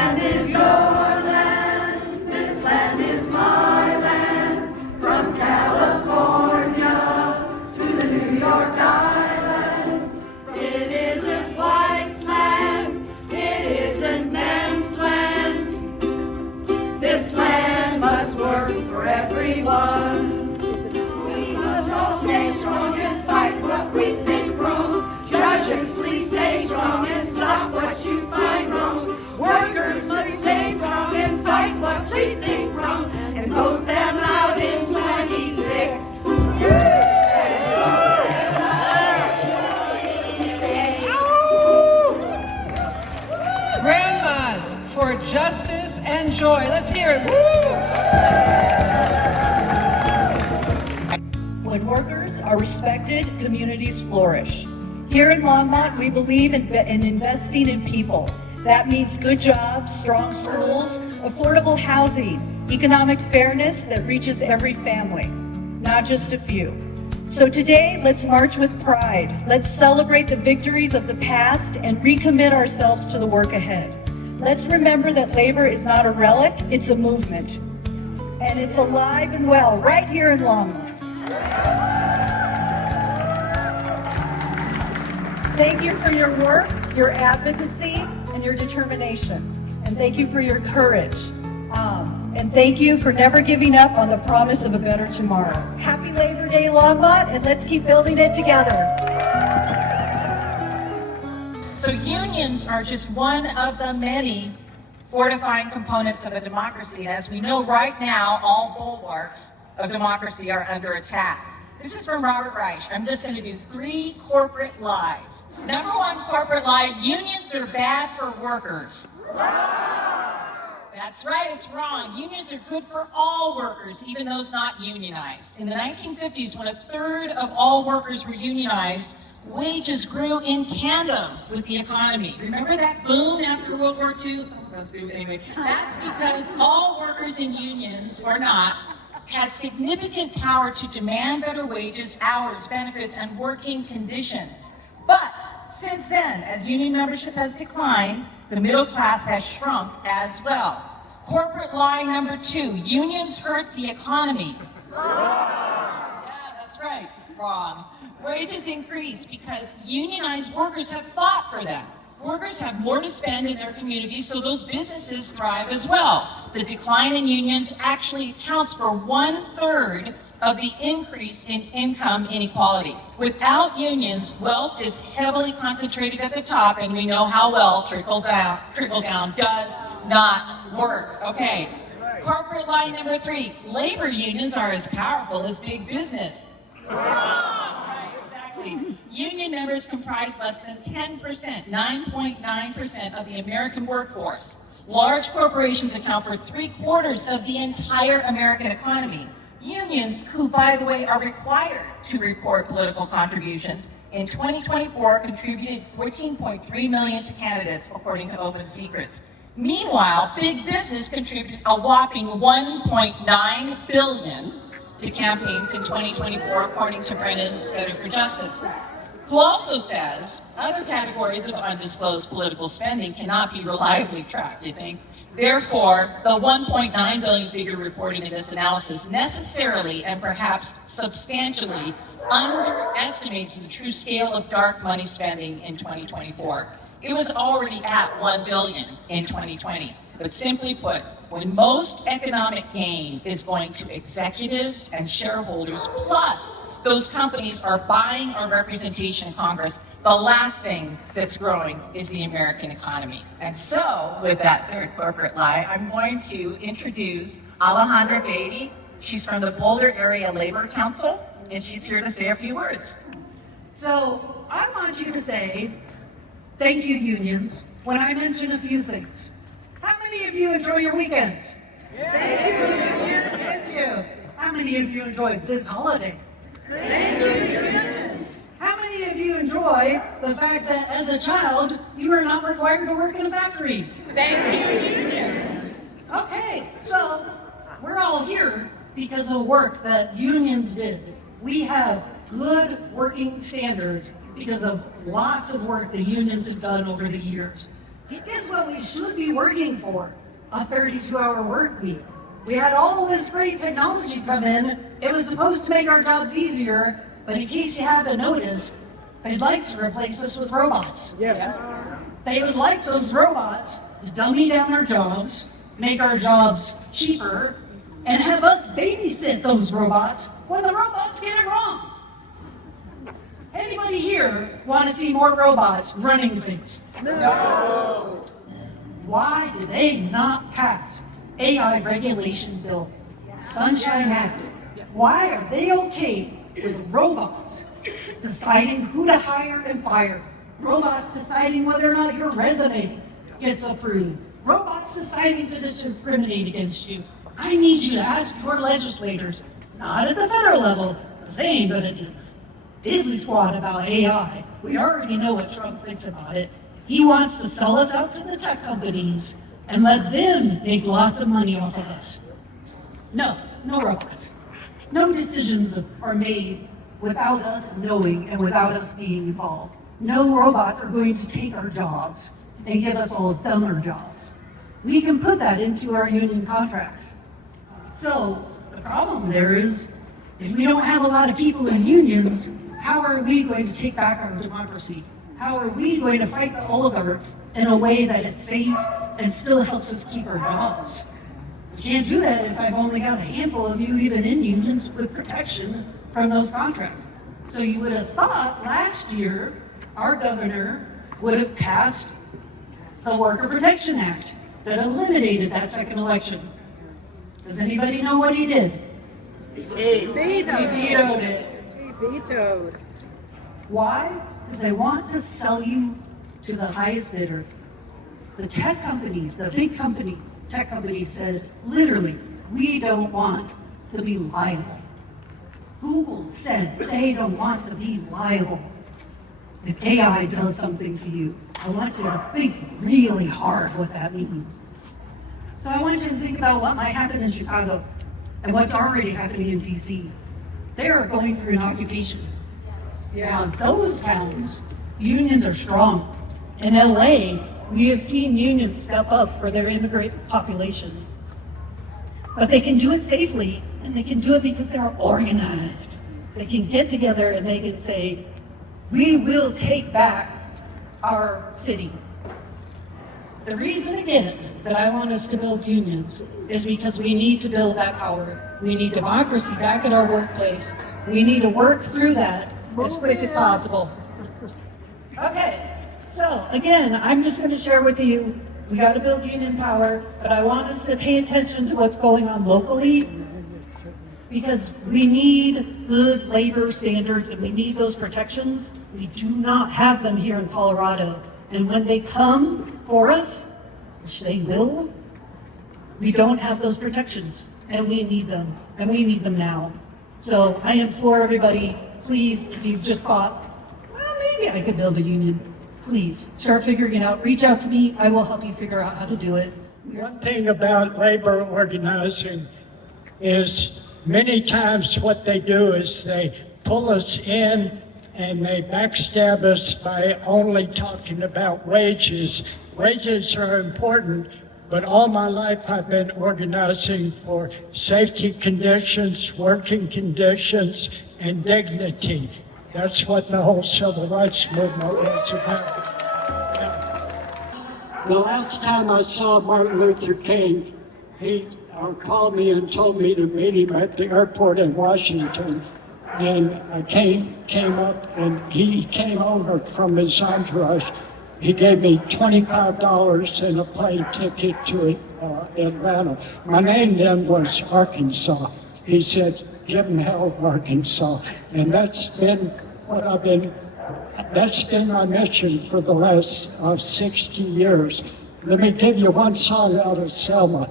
land is your land, this land is my land, from California to the New York Islands. It isn't white's land, it isn't men's land. This land must work for everyone. We must all stay strong and fight what we think wrong. Judges, please stay strong and stop what you find wrong. Workers must stay strong and fight what we think wrong, and vote them out in 26. Grandmas for justice and joy. Let's hear it. Woo! When workers are respected, communities flourish. Here in Longmont, we believe in investing in people. That means good jobs, strong schools, affordable housing, economic fairness that reaches every family, not just a few. So today, let's march with pride. Let's celebrate the victories of the past and recommit ourselves to the work ahead. Let's remember that labor is not a relic, it's a movement. And it's alive and well right here in Longmont. Thank you for your work, your advocacy, and your determination. And thank you for your courage. And thank you for never giving up on the promise of a better tomorrow. Happy Labor Day, Longmont, and let's keep building it together. So unions are just one of the many fortifying components of a democracy. And as we know right now, all bulwarks of democracy are under attack. This is from Robert Reich. I'm just going to do 3 corporate lies. Number 1 corporate lie, unions are bad for workers. That's right, it's wrong. Unions are good for all workers, even those not unionized. In the 1950s, when 1/3 of all workers were unionized, wages grew in tandem with the economy. Remember that boom after World War II? Some of us do anyway. That's because all workers in unions, or not, had significant power to demand better wages, hours, benefits, and working conditions. But since then, as union membership has declined, the middle class has shrunk as well. Corporate lie number 2, unions hurt the economy. Yeah, that's right, wrong. Wages increase because unionized workers have fought for them. Workers have more to spend in their communities, so those businesses thrive as well. The decline in unions actually accounts for 1/3 of the increase in income inequality. Without unions, wealth is heavily concentrated at the top, and we know how well trickle down does not work. Okay, corporate lie number 3, labor unions are as powerful as big business. Union members comprise less than 10%, 9.9% of the American workforce. Large corporations account for 3/4 of the entire American economy. Unions, who, by the way, are required to report political contributions, in 2024 contributed $14.3 million to candidates, according to Open Secrets. Meanwhile, big business contributed a whopping $1.9 billion to campaigns in 2024, according to Brennan Center for Justice, who also says other categories of undisclosed political spending cannot be reliably tracked, you think? Therefore, the $1.9 billion figure reported in this analysis necessarily and perhaps substantially underestimates the true scale of dark money spending in 2024. It was already at $1 billion in 2020. But simply put, when most economic gain is going to executives and shareholders, plus those companies are buying our representation in Congress, the last thing that's growing is the American economy. And so, with that 3rd corporate lie, I'm going to introduce Alejandra Beatty. She's from the Boulder Area Labor Council, and she's here to say a few words. So, I want you to say, thank you, unions, when I mention a few things. How many of you enjoy your weekends? Thank you, unions. Thank you. How many of you enjoy this holiday? Thank you, unions. How many of you enjoy the fact that as a child, you are not required to work in a factory? Thank you, unions. Okay, so we're all here because of work that unions did. We have good working standards because of lots of work the unions have done over the years. is what we should be working for, a 32-hour work week. We had all this great technology come in. It was supposed to make our jobs easier, but in case you haven't noticed, they'd like to replace us with robots. They would like those robots to dummy down our jobs, make our jobs cheaper, and have us babysit those robots when the robots get it wrong. Anybody here want to see more robots running things? No. Why did they not pass AI regulation bill, Sunshine Act? Why are they okay with robots deciding who to hire and fire? Robots deciding whether or not your resume gets approved? Robots deciding to discriminate against you? I need you to ask your legislators, not at the federal level, because they ain't gonna do diddly squat about AI. We already know what Trump thinks about it. He wants to sell us out to the tech companies and let them make lots of money off of us. No robots. No decisions are made without us knowing and without us being involved. No robots are going to take our jobs and give us all dumber jobs. We can put that into our union contracts. So the problem there is, if we don't have a lot of people in unions, how are we going to take back our democracy? How are we going to fight the oligarchs in a way that is safe and still helps us keep our jobs? We can't do that if I've only got a handful of you even in unions with protection from those contracts. So you would have thought last year our governor would have passed the Worker Protection Act that eliminated that second election. Does anybody know what he did? He vetoed it. He vetoed. Why? Because they want to sell you to the highest bidder. The tech companies, the big tech companies said, literally, we don't want to be liable. Google said they don't want to be liable if AI does something to you. I want you to think really hard what that means. So I want you to think about what might happen in Chicago and what's already happening in DC. They are going through an occupation. Now, in those towns, unions are strong. In LA, we have seen unions step up for their immigrant population. But they can do it safely, and they can do it because they're organized. They can get together and they can say, we will take back our city. The reason, again, that I want us to build unions is because we need to build that power. We need democracy back at our workplace. We need to work through that as quick as possible. Okay, so again, I'm just going to share with you, we got to build union power, but I want us to pay attention to what's going on locally, because we need good labor standards and we need those protections. We do not have them here in Colorado. And when they come for us, which they will, we don't have those protections, and we need them, and we need them now. So I implore everybody, please, if you've just thought, well, maybe I could build a union, please start figuring it out. Reach out to me. I will help you figure out how to do it. One thing about labor organizing is many times what they do is they pull us in and they backstab us by only talking about wages. Wages are important, but all my life I've been organizing for safety conditions, working conditions, and dignity. That's what the whole civil rights movement is about. The last time I saw Martin Luther King, he called me and told me to meet him at the airport in Washington. And I came up, and he came over from his entourage. He gave me $25 and a plane ticket to Atlanta. My name then was Arkansas. He said, give him hell, Arkansas. And that's been my mission for the last 60 years. Let me give you one song out of Selma.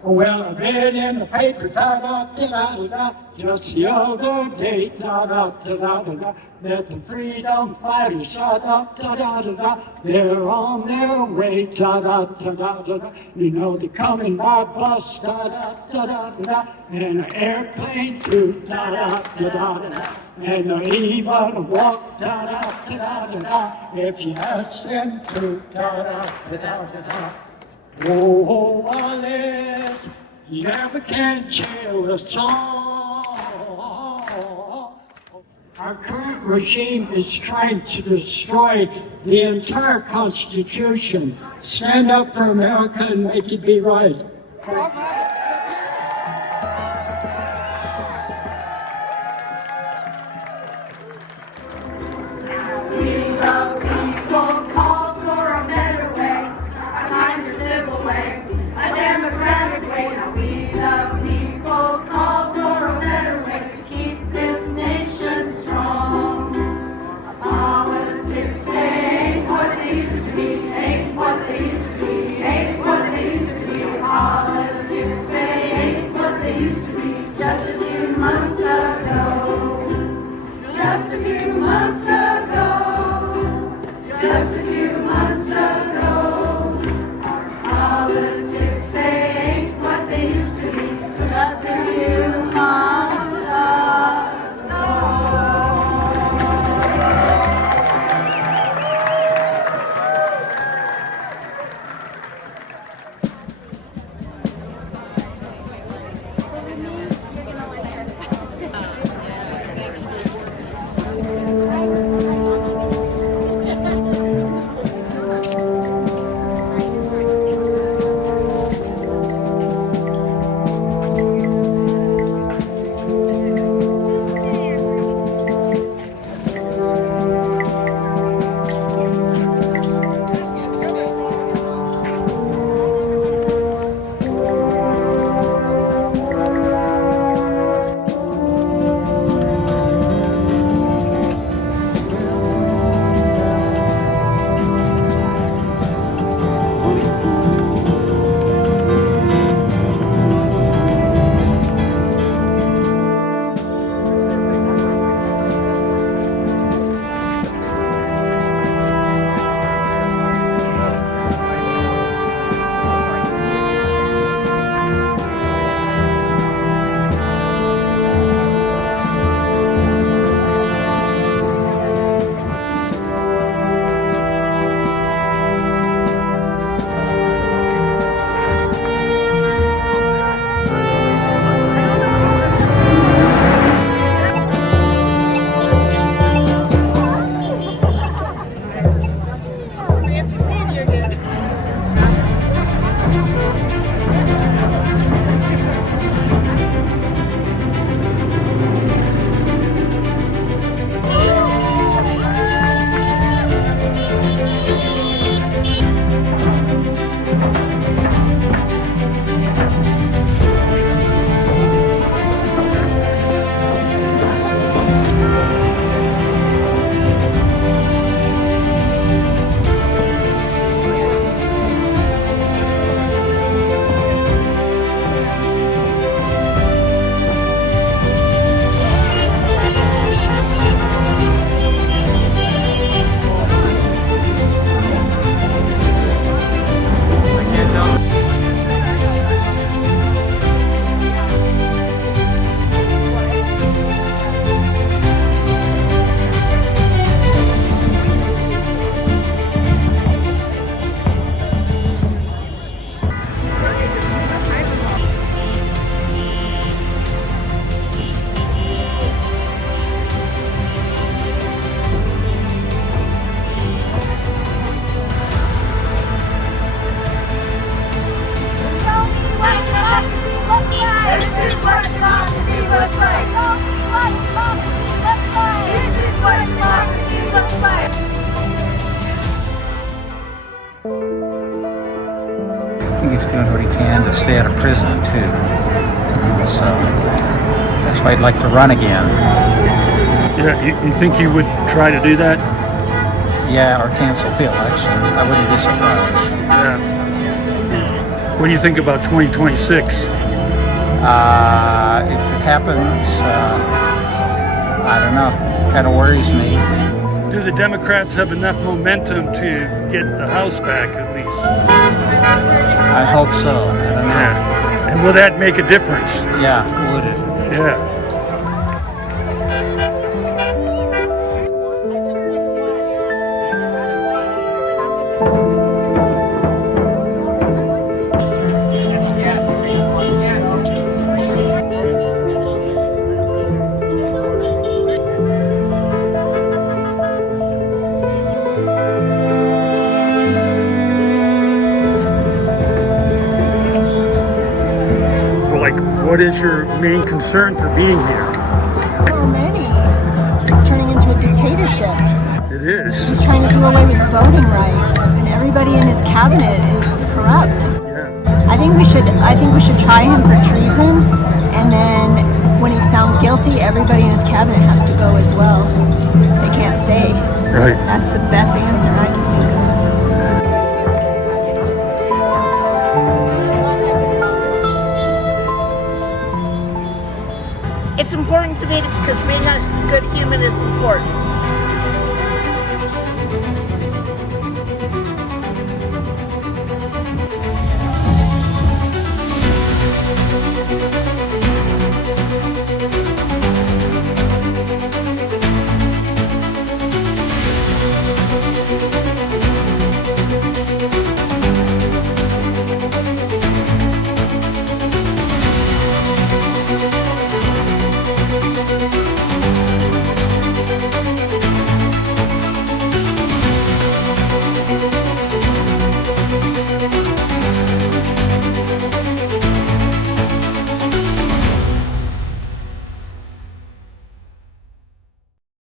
Well, I read in the paper, da-da-da-da-da-da, just the other day, da-da-da-da-da-da, that the freedom fighters, da-da-da-da-da-da, they're on their way, da-da-da-da-da-da, you know they're coming by bus, da-da-da-da-da-da, and an airplane too, da-da-da-da-da-da. and they'll even walk da-da-da-da-da-da if you ask them to da-da-da-da-da-da. Oh, Alice, you never can chill a song. Our current regime is trying to destroy the entire Constitution. Stand up for America and make it be right. He's doing what he can to stay out of prison too. So that's why I'd like to run again. Yeah, you think you would try to do that? Yeah, or cancel the election. I wouldn't be surprised. Yeah. What do you think about 2026? If it happens, I don't know. Kind of worries me. Do the Democrats have enough momentum to get the House back at least? I hope so. I don't know. Yeah. And will that make a difference? Yeah, would it? Yeah. What is your main concern for being here? So many. It's turning into a dictatorship. It is. He's trying to do away with voting rights, and everybody in his cabinet is corrupt. Yeah. I think we should try him for treason, and then when he's found guilty, everybody in his cabinet has to go as well. They can't stay. Right. That's the best answer I can think of. It's important to me because being a good human is important.